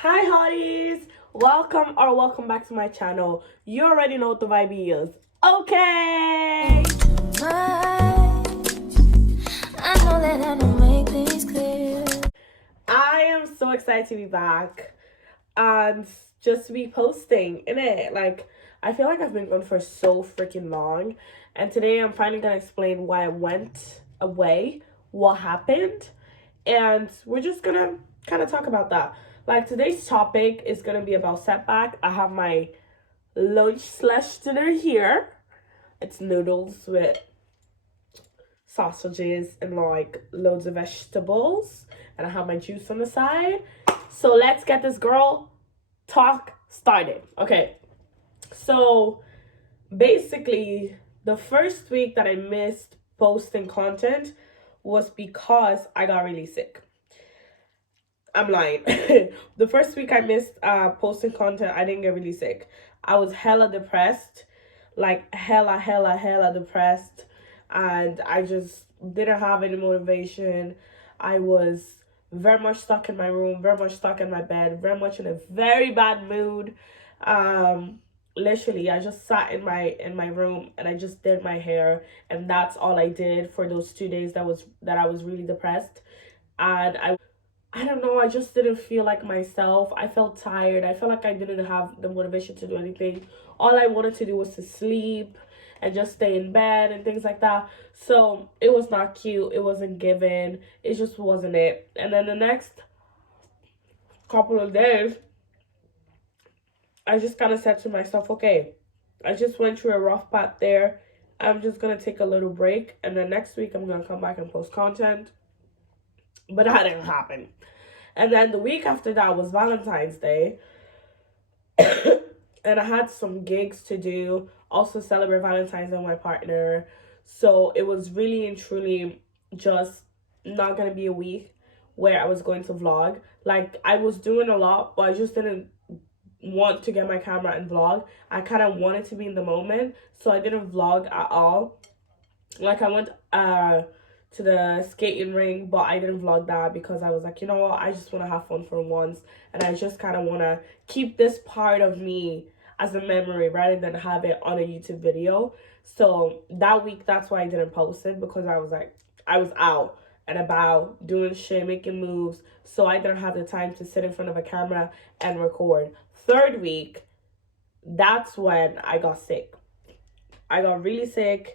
Hi hotties! Welcome back to my channel. You already know what the vibe is. Okay! I know that I don't make things clear. I am so excited to be back and just to be posting in it. Like, I feel like I've been gone for so freaking long, and today I'm finally gonna explain why I went away, what happened, and we're just gonna kind of talk about that. Like, today's topic is gonna be about setback. I have my lunch/dinner here. It's noodles with sausages and like loads of vegetables, and I have my juice on the side. So let's get this girl talk started. Okay, so basically the first week that I missed posting content was because I got really sick. I'm lying. The first week I missed posting content, I didn't get really sick. I was hella depressed, like hella depressed, and I just didn't have any motivation. I was very much stuck in my room, very much stuck in my bed, very much in a very bad mood. Literally, I just sat in my room and I just did my hair, and that's all I did for those 2 days that I was really depressed. And I don't know, I just didn't feel like myself. I felt tired. I felt like I didn't have the motivation to do anything. All I wanted to do was to sleep and just stay in bed and things like that. So it was not cute. It wasn't given. It just wasn't it. And then the next couple of days, I just kind of said to myself, okay, I just went through a rough patch there. I'm just going to take a little break. And then next week, I'm going to come back and post content. But that didn't happen. And then the week after that was Valentine's Day. And I had some gigs to do, also celebrate Valentine's Day with my partner. So it was really and truly just not going to be a week where I was going to vlog. Like, I was doing a lot, but I just didn't want to get my camera and vlog. I kind of wanted to be in the moment, so I didn't vlog at all. Like, I went to the skating ring, but I didn't vlog that because I was like, you know what, I just want to have fun for once, and I just kind of want to keep this part of me as a memory rather than have it on a YouTube video. So that week, that's why I didn't post it, because I was like, I was out and about doing shit, making moves, so I didn't have the time to sit in front of a camera and record. Third week, that's when I got sick. I got really sick,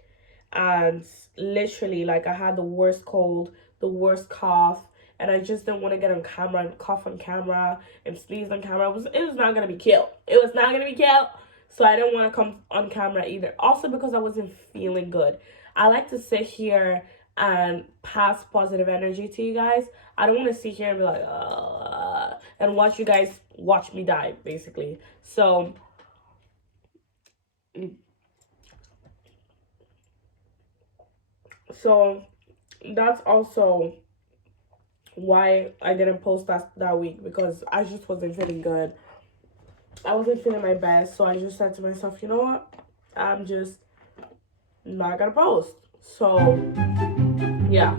and literally, like, I had the worst cold, the worst cough, and I just didn't want to get on camera and cough on camera and sneeze on camera. It was not gonna be cute. It was not gonna be cute. So I didn't want to come on camera either. Also because I wasn't feeling good. I like to sit here and pass positive energy to you guys. I don't want to sit here and be like, and watch you guys watch me die, basically. So that's also why I didn't post that week, because I just wasn't feeling good. I wasn't feeling my best, so I just said to myself, you know what? I'm just not gonna post. So, yeah.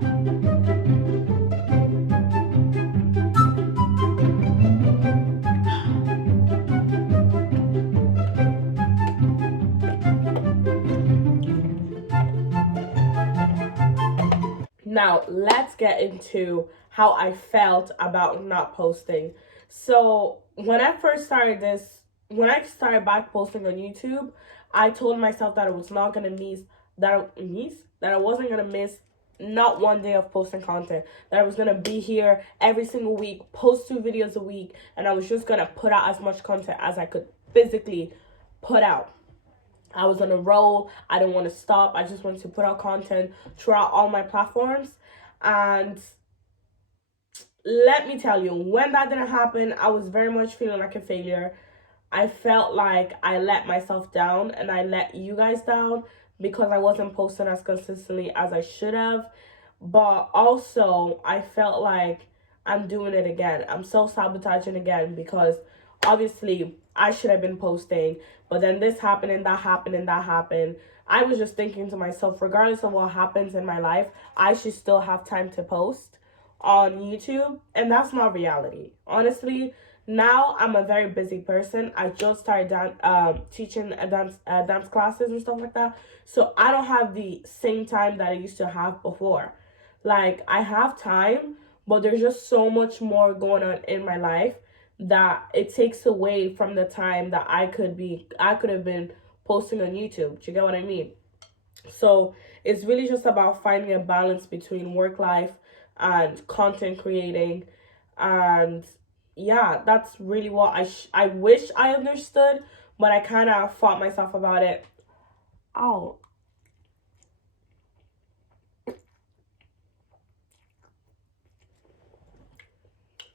Now, let's get into how I felt about not posting. So, when I started back posting on YouTube, I told myself that I was not gonna that I wasn't gonna miss not one day of posting content. That I was gonna be here every single week, post 2 videos a week, and I was just gonna put out as much content as I could physically put out. I was on a roll. I didn't want to stop. I just wanted to put out content throughout all my platforms. And let me tell you, when that didn't happen, I was very much feeling like a failure. I felt like I let myself down and I let you guys down because I wasn't posting as consistently as I should have. But also, I felt like I'm doing it again. I'm self-sabotaging again, because obviously I should have been posting, but then this happened and that happened and that happened. I was just thinking to myself, regardless of what happens in my life, I should still have time to post on YouTube, and that's not reality. Honestly, Now I'm a very busy person. I just started teaching dance classes and stuff like that. So I don't have the same time that I used to have before. Like, I have time, but there's just so much more going on in my life that it takes away from the time that I could have been posting on YouTube. Do you get what I mean? So it's really just about finding a balance between work life and content creating. And yeah, that's really what I wish I understood, but I kind of fought myself about it. Oh,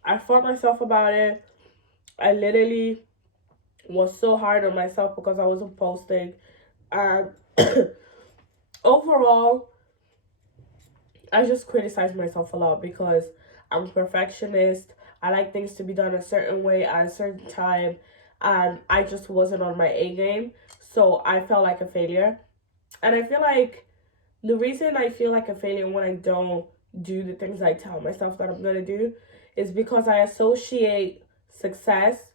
I fought myself about it. I literally was so hard on myself because I wasn't posting. And overall, I just criticize myself a lot because I'm a perfectionist. I like things to be done a certain way at a certain time, and I just wasn't on my A game. So I felt like a failure. And I feel like the reason I feel like a failure when I don't do the things I tell myself that I'm gonna do is because I associate success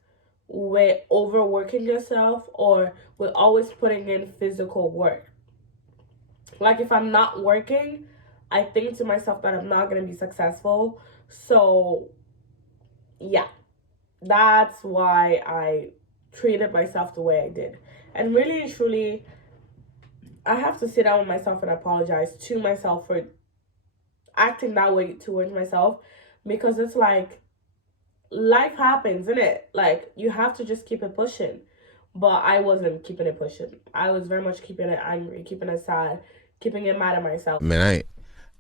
with overworking yourself or with always putting in physical work. Like, if I'm not working, I think to myself that I'm not gonna be successful. So yeah, that's why I treated myself the way I did. And really and truly, I have to sit down with myself and apologize to myself for acting that way towards myself, because it's like, life happens, isn't it? Like, you have to just keep it pushing. But I wasn't keeping it pushing. I was very much keeping it angry, keeping it sad, keeping it mad at myself. Man,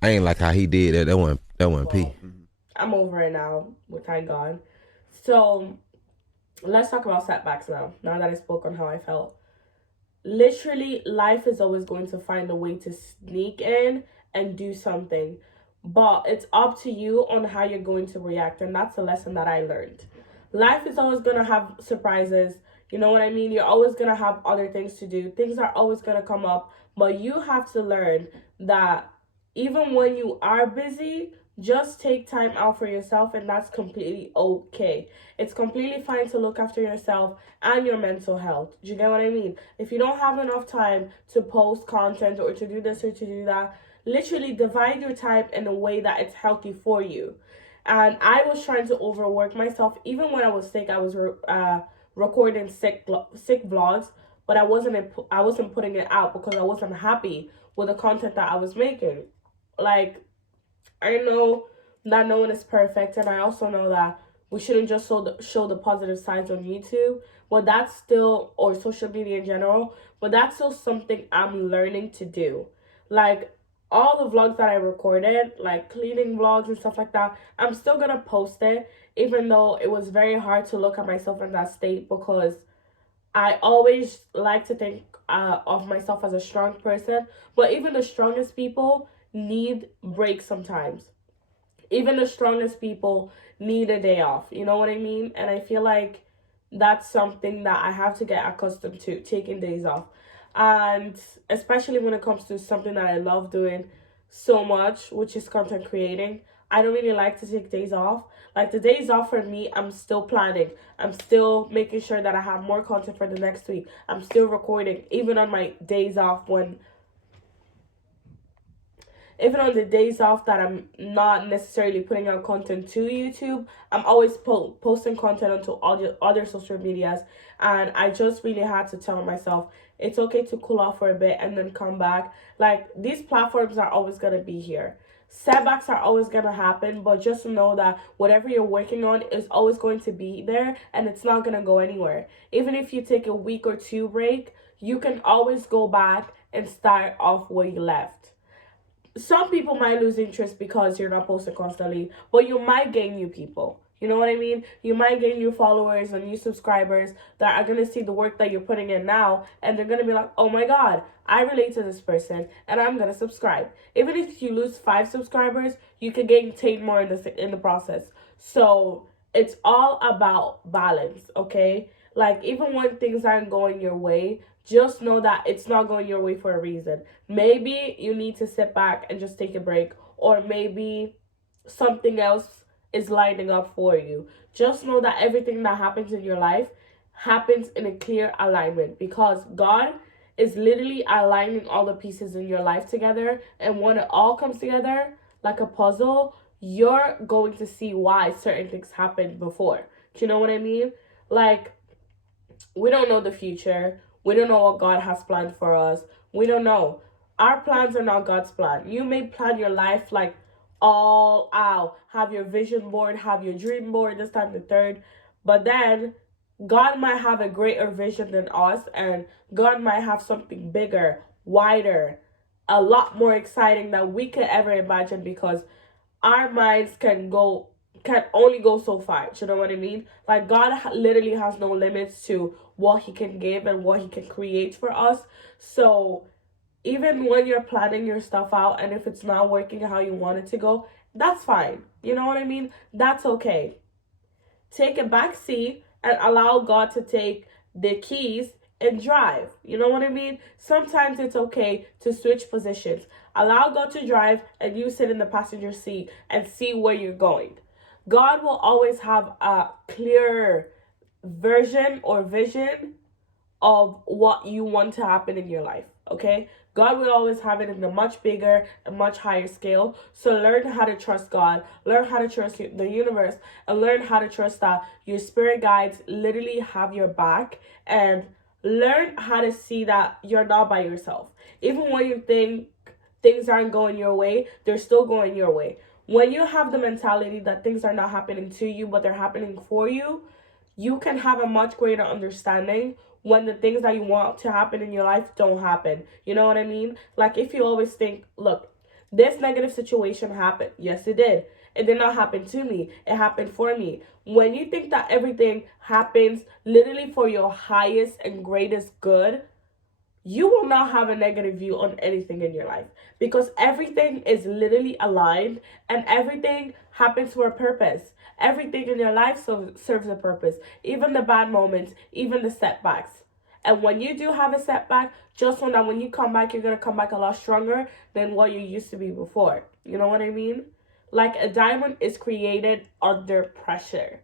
I ain't like how he did that. That one P. Well, I'm over it now, with thank God. So let's talk about setbacks now. Now that I spoke on how I felt, literally, life is always going to find a way to sneak in and do something, but it's up to you on how you're going to react. And that's a lesson that I learned. Life is always going to have surprises. You know what I mean? You're always going to have other things to do. Things are always going to come up, but you have to learn that even when you are busy, just take time out for yourself, and that's completely okay. It's completely fine to look after yourself and your mental health. Do you get what I mean? If you don't have enough time to post content or to do this or to do that, literally divide your time in a way that it's healthy for you. And I was trying to overwork myself. Even when I was sick, I was recording sick vlogs, but I wasn't putting it out because I wasn't happy with the content that I was making. Like, I know that no one is perfect, and I also know that we shouldn't just show the positive sides on YouTube, but that's still, or social media in general, but that's still something I'm learning to do. Like, all the vlogs that I recorded, like cleaning vlogs and stuff like that, I'm still gonna post it, even though it was very hard to look at myself in that state, because I always like to think of myself as a strong person, but even the strongest people need breaks sometimes. Even the strongest people need a day off. You know what I mean? And I feel like that's something that I have to get accustomed to, taking days off. And especially when it comes to something that I love doing so much, which is content creating, I don't really like to take days off. Like, the days off for me, I'm still planning. I'm still making sure that I have more content for the next week. I'm still recording, even on my days off when even on the days off that I'm not necessarily putting out content to YouTube, I'm always posting content onto all the other social medias. And I just really had to tell myself it's okay to cool off for a bit and then come back. Like, these platforms are always going to be here. Setbacks are always going to happen, but just know that whatever you're working on is always going to be there, and it's not going to go anywhere. Even if you take a week or two break, you can always go back and start off where you left. Some people might lose interest because you're not posting constantly, but you might gain new people. You know what I mean? You might gain new followers and new subscribers that are going to see the work that you're putting in now, and they're going to be like, oh my God, I relate to this person, and I'm going to subscribe. Even if you lose 5 subscribers, you can gain 10 more in the process. So it's all about balance, okay? Like, even when things aren't going your way, just know that it's not going your way for a reason. Maybe you need to sit back and just take a break, or maybe something else is lining up for you. Just know that everything that happens in your life happens in a clear alignment, because God is literally aligning all the pieces in your life together, and when it all comes together like a puzzle, you're going to see why certain things happened before. Do you know what I mean? Like, we don't know the future. We don't know what God has planned for us. We don't know. Our plans are not God's plan. You may plan your life like all out, have your vision board, have your dream board, this time the third. But then God might have a greater vision than us, and God might have something bigger, wider, a lot more exciting than we could ever imagine, because our minds can only go so far. You know what I mean? Like, God literally has no limits to what He can give and what He can create for us. So even when you're planning your stuff out, and if it's not working how you want it to go, that's fine. You know what I mean? That's okay. Take a back seat and allow God to take the keys and drive. You know what I mean? Sometimes it's okay to switch positions. Allow God to drive and you sit in the passenger seat and see where you're going. God will always have a clear version or vision of what you want to happen in your life, okay? God will always have it in a much bigger and much higher scale. So learn how to trust God, learn how to trust the universe, and learn how to trust that your spirit guides literally have your back, and learn how to see that you're not by yourself. Even when you think things aren't going your way, they're still going your way. When you have the mentality that things are not happening to you, but they're happening for you, you can have a much greater understanding when the things that you want to happen in your life don't happen. You know what I mean? Like, if you always think, look, this negative situation happened. Yes, it did. It did not happen to me. It happened for me. When you think that everything happens literally for your highest and greatest good, you will not have a negative view on anything in your life, because everything is literally aligned and everything happens for a purpose. Everything in your life serves a purpose, even the bad moments, even the setbacks. And when you do have a setback, just know that when you come back, you're going to come back a lot stronger than what you used to be before. You know what I mean? Like, a diamond is created under pressure.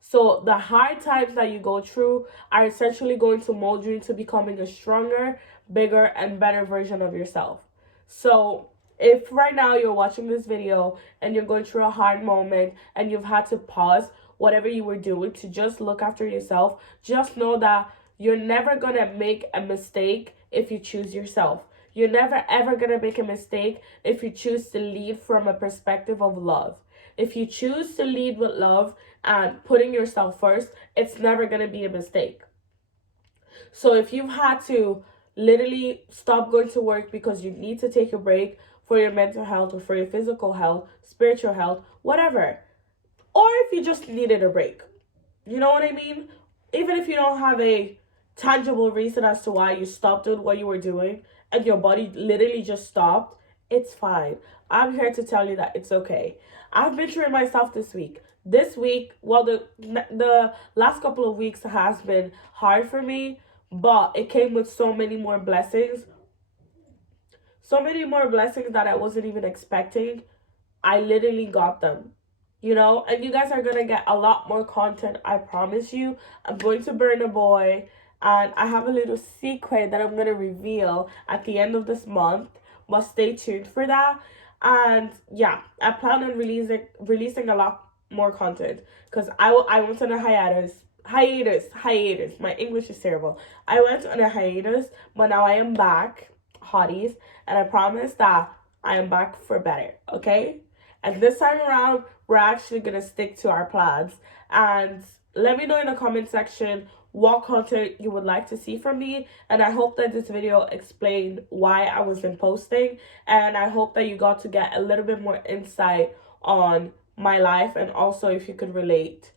So the hard times that you go through are essentially going to mold you into becoming a stronger, bigger, and better version of yourself. So if right now you're watching this video and you're going through a hard moment and you've had to pause whatever you were doing to just look after yourself, just know that you're never going to make a mistake if you choose yourself. You're never ever going to make a mistake if you choose to lead from a perspective of love. If you choose to lead with love and putting yourself first, it's never going to be a mistake. So if you've had to literally stop going to work because you need to take a break for your mental health or for your physical health, spiritual health, whatever, or if you just needed a break, you know what I mean? Even if you don't have a tangible reason as to why you stopped doing what you were doing and your body literally just stopped, it's fine. I'm here to tell you that it's okay. I've been through it myself this week. This week, well, the last couple of weeks has been hard for me, but it came with so many more blessings. So many more blessings that I wasn't even expecting. I literally got them. You know, and you guys are going to get a lot more content, I promise you. I'm going to burn a boy, and I have a little secret that I'm going to reveal at the end of this month, but stay tuned for that. And yeah, I plan on releasing a lot more content, because I went on a hiatus. My English is terrible. I went on a hiatus, but now I am back, hotties, and I promise that I am back for better, okay? And this time around, we're actually going to stick to our plans. And let me know in the comment section what content you would like to see from me. And I hope that this video explained why I wasn't posting. And I hope that you got to get a little bit more insight on my life. And also, if you could relate,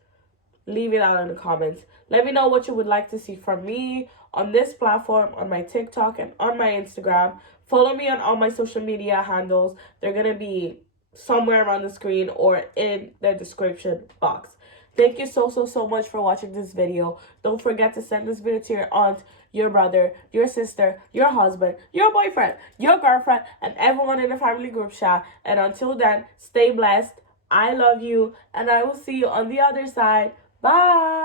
leave it out in the comments. Let me know what you would like to see from me on this platform, on my TikTok and on my Instagram. Follow me on all my social media handles. They're going to be somewhere around the screen or in the description box. Thank you so much for watching this video. Don't forget to send this video to your aunt, your brother, your sister, your husband, your boyfriend, your girlfriend, and everyone in the family group chat. And until then, stay blessed. I love you, and I will see you on the other side. Bye.